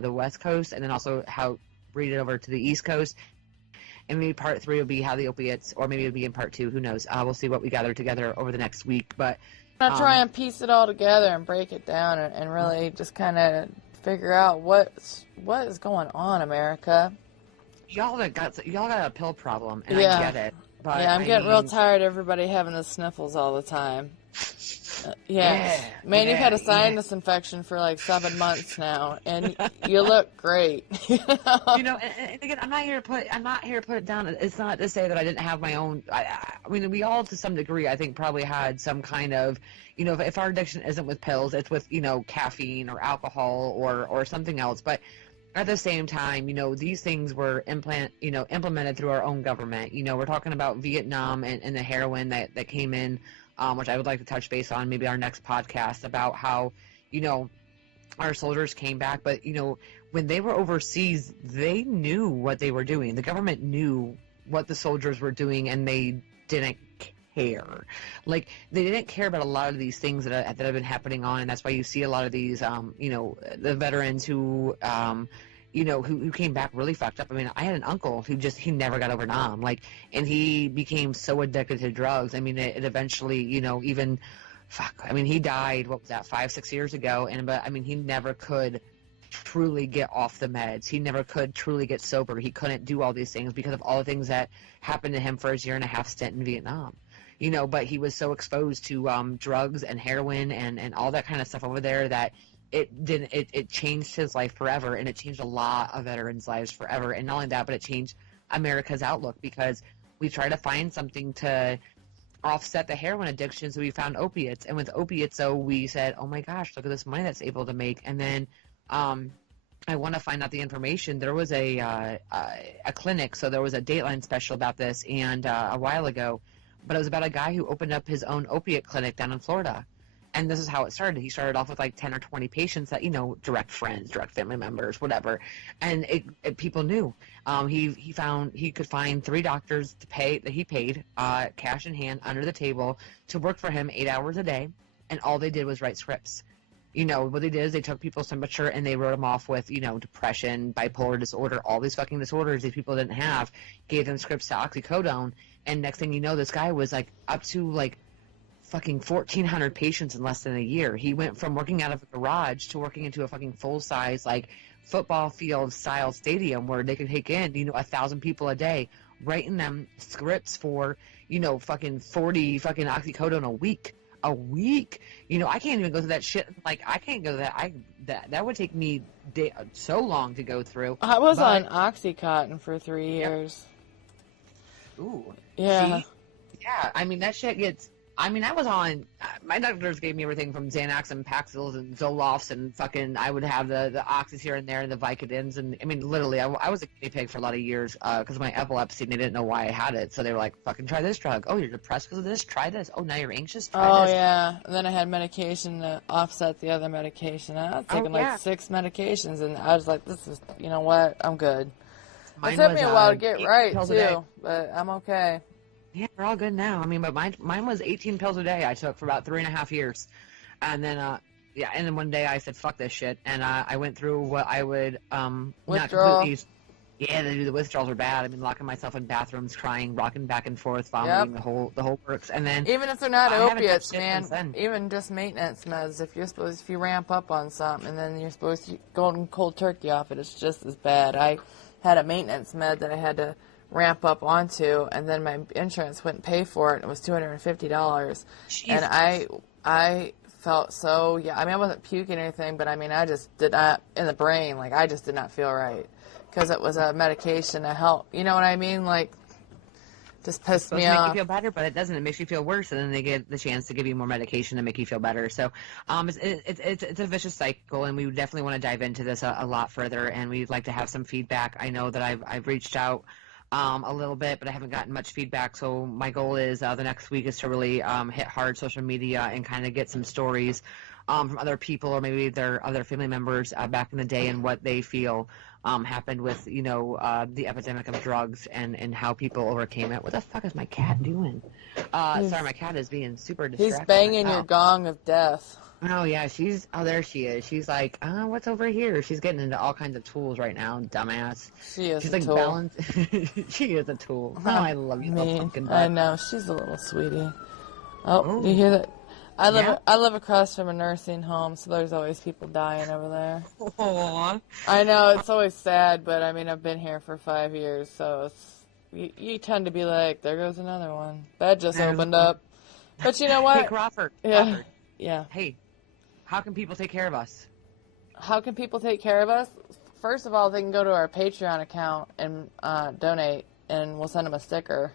the West Coast, and then also how bring it over to the East Coast. And maybe part 3 will be how the opiates, or maybe it'll be in part 2. Who knows? We'll see what we gather together over the next week. But I'll try and piece it all together and break it down and really just kind of figure out what is going on, America. Y'all got a pill problem, and Yeah. I get it. But Yeah, I'm getting real tired of everybody having the sniffles all the time. Man, you've had a sinus infection for like 7 months now, and you look great. And again, I'm not here to put it down. It's not to say that I didn't have my own. I mean, we all, to some degree, I think, probably had some kind of, if our addiction isn't with pills, it's with, caffeine or alcohol or something else. But at the same time, these things were implemented through our own government. We're talking about Vietnam and the heroin that came in, which I would like to touch base on maybe our next podcast about how, our soldiers came back. But, when they were overseas, they knew what they were doing. The government knew what the soldiers were doing, and they didn't care. Like, they didn't care about a lot of these things that have been happening on, and that's why you see a lot of these, the veterans who, who came back really fucked up. I mean, I had an uncle who he never got over Nam, and he became so addicted to drugs. I mean, it eventually, he died, 5-6 years ago, but he never could truly get off the meds. He never could truly get sober. He couldn't do all these things because of all the things that happened to him for his 1.5-year stint in Vietnam. But he was so exposed to drugs and heroin and all that kind of stuff over there that it changed his life forever, and it changed a lot of veterans' lives forever. And not only that, but it changed America's outlook, because we tried to find something to offset the heroin addiction, so we found opiates. And with opiates, so we said, oh my gosh, look at this money that's able to make. And then I want to find out the information. There was a clinic, so there was a Dateline special about this and a while ago, but it was about a guy who opened up his own opiate clinic down in Florida. And this is how it started. He started off with like 10 or 20 patients that, direct friends, direct family members, whatever. And people knew. He could find 3 doctors that he paid cash in hand under the table to work for him 8 hours a day. And all they did was write scripts. What they did is they took people's temperature and they wrote them off with, depression, bipolar disorder, all these fucking disorders these people didn't have, gave them scripts to oxycodone. And next thing you know, this guy was like up to like fucking 1,400 patients in less than a year. He went from working out of a garage to working into a fucking full-size, like, football field-style stadium where they could take in, 1,000 people a day, writing them scripts for, fucking 40 fucking oxycodone a week. A week. I can't even go through that shit. Like, I can't go that would take me so long to go through. I was on Oxycontin for 3 years. Yep. Ooh. Yeah. See? Yeah, that shit gets... I was on, my doctors gave me everything from Xanax and Paxils and Zolofts and fucking, I would have the Oxys here and there and the Vicodins. And literally, I was a guinea pig for a lot of years because of my epilepsy, and they didn't know why I had it. So they were like, fucking try this drug. Oh, you're depressed because of this? Try this. Oh, now you're anxious? Try this. Oh, yeah. And then I had medication to offset the other medication. I was taking like 6 medications, and I was like, this is, you know what? I'm good. It took me a while to get right, too, but I'm okay. Yeah, we're all good now. But mine was 18 pills a day I took for about 3.5 years. And then, and then one day I said, fuck this shit. And I went through what I would, not withdrawal. completely, Yeah, the withdrawals are bad. I mean, locking myself in bathrooms, crying, rocking back and forth, vomiting, the whole works. And then even if they're not I haven't opiates, touched it man, since then. even just maintenance meds, if you ramp up on something and then you're supposed to go cold turkey off it, it's just as bad. I had a maintenance med that I had to ramp up onto, and then my insurance wouldn't pay for it. It was $250, and I felt so, I mean, I wasn't puking or anything, but I mean, I just did not, in the brain, like, I just did not feel right, because it was a medication to help, you know what I mean, like, just pissed me off. Make you feel better, but it doesn't. It makes you feel worse, and then they get the chance to give you more medication to make you feel better. So, it's a vicious cycle, and we definitely want to dive into this a lot further. And we'd like to have some feedback. I know that I've reached out a little bit, but I haven't gotten much feedback. So my goal is the next week is to really hit hard social media and kind of get some stories from other people or maybe their other family members back in the day and what they feel happened with, the epidemic of drugs and how people overcame it. What the fuck is my cat doing? Sorry, my cat is being super distracted. He's banging your gong of death. Oh, yeah, there she is. She's like, what's over here? She's getting into all kinds of tools right now, dumbass. She's like tool. Balance. She is a tool. Oh, I love you, little pumpkin butt. I know, she's a little sweetie. Oh, you hear that? I live across from a nursing home, so there's always people dying over there. Aww. I know, it's always sad, but I mean, I've been here for 5 years, so you tend to be like, there goes another one. That just opened up. But you know what? Hey, Crawford. Yeah. Hey, how can people take care of us? How can people take care of us? First of all, they can go to our Patreon account and donate, and we'll send them a sticker.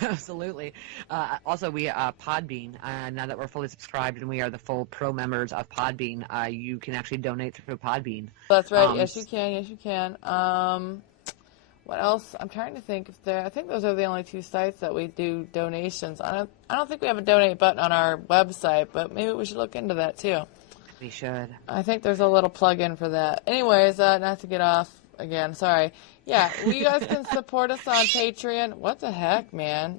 Absolutely. Also, we Podbean. Now that we're fully subscribed and we are the full pro members of Podbean, you can actually donate through Podbean. That's right. Yes, you can. Yes, you can. What else? I'm trying to think if there. I think those are the only two sites that we do donations. I don't think we have a donate button on our website, but maybe we should look into that too. We should. I think there's a little plug-in for that. Anyways, not to get off again. Sorry. Yeah, you guys can support us on Patreon. What the heck, man?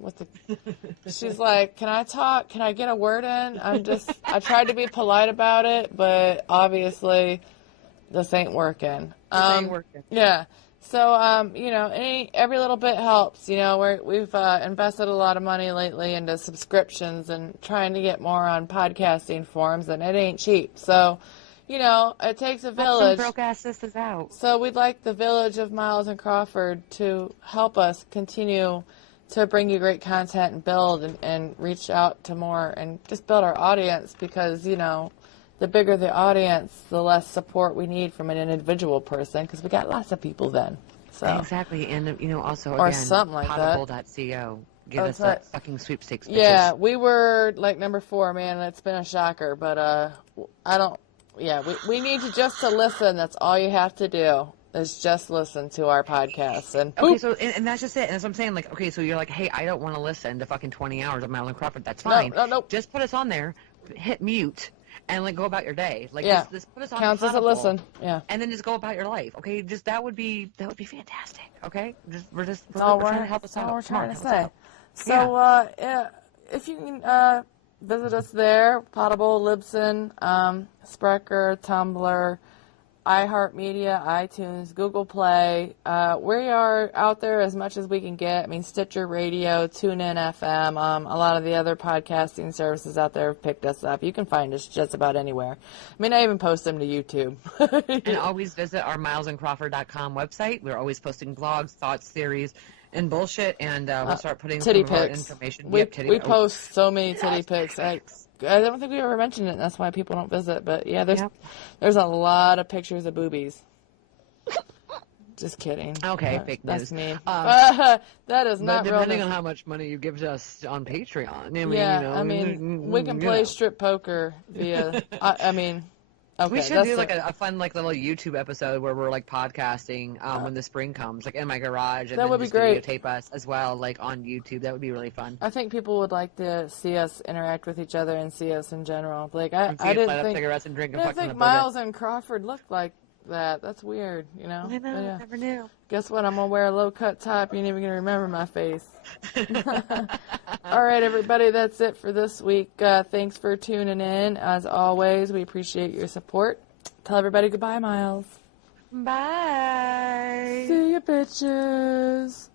She's like, can I talk? Can I get a word in? I tried to be polite about it, but obviously this ain't working. Yeah. So, every little bit helps. We've invested a lot of money lately into subscriptions and trying to get more on podcasting forums, and it ain't cheap. So, it takes a village. Some broke ass sisters out. So we'd like the village of Miles and Crawford to help us continue to bring you great content and build and reach out to more and just build our audience because, the bigger the audience, the less support we need from an individual person because we got lots of people then. So exactly. And, also, or again, something like potable.co. Give us that fucking sweepstakes. Bitches. Yeah, we were like number 4, man. It's been a shocker, but we need you just to listen. That's all you have to do is just listen to our podcast. And okay, so and that's just it. And that's what I'm saying. Like, okay, so you're like, hey, I don't want to listen to fucking 20 hours of Madeline Crawford. That's fine. No. Just put us on there, hit mute, and go about your day. Like, just put us on. Counts as a listen. Yeah. And then just go about your life. Okay, just that would be fantastic. Okay, we're trying to help us out. That's all we're trying to say. So if you can visit us there, Potable, Libsyn, Sprecher, Tumblr, iHeartMedia, iTunes, Google Play. We are out there as much as we can get. I mean, Stitcher Radio, TuneIn FM, a lot of the other podcasting services out there have picked us up. You can find us just about anywhere. I mean, I even post them to YouTube. And always visit our milesandcrawford.com website. We're always posting blogs, thoughts, theories, and bullshit, and we'll start putting titty some of our pics. information. We post so many titty pics. I don't think we ever mentioned it, and that's why people don't visit. But yeah, there's a lot of pictures of boobies. Just kidding. Okay, fake news. That's mean. That is not real. Depending on how much money you give us on Patreon, I mean, we can play strip poker via. Okay, we should do a fun little YouTube episode where we're podcasting when the spring comes, in my garage, and that then would be just great. Videotape us as well, on YouTube. That would be really fun. I think people would like to see us interact with each other and see us in general. I didn't think cigarettes and drink I think Miles and Crawford looked like that. That's weird, I know. I never knew. Guess what? I'm gonna wear a low-cut top. You ain't even gonna remember my face. All right, everybody, that's it for this week. Thanks for tuning in. As always, we appreciate your support. Tell everybody goodbye, Miles. Bye. See you, bitches.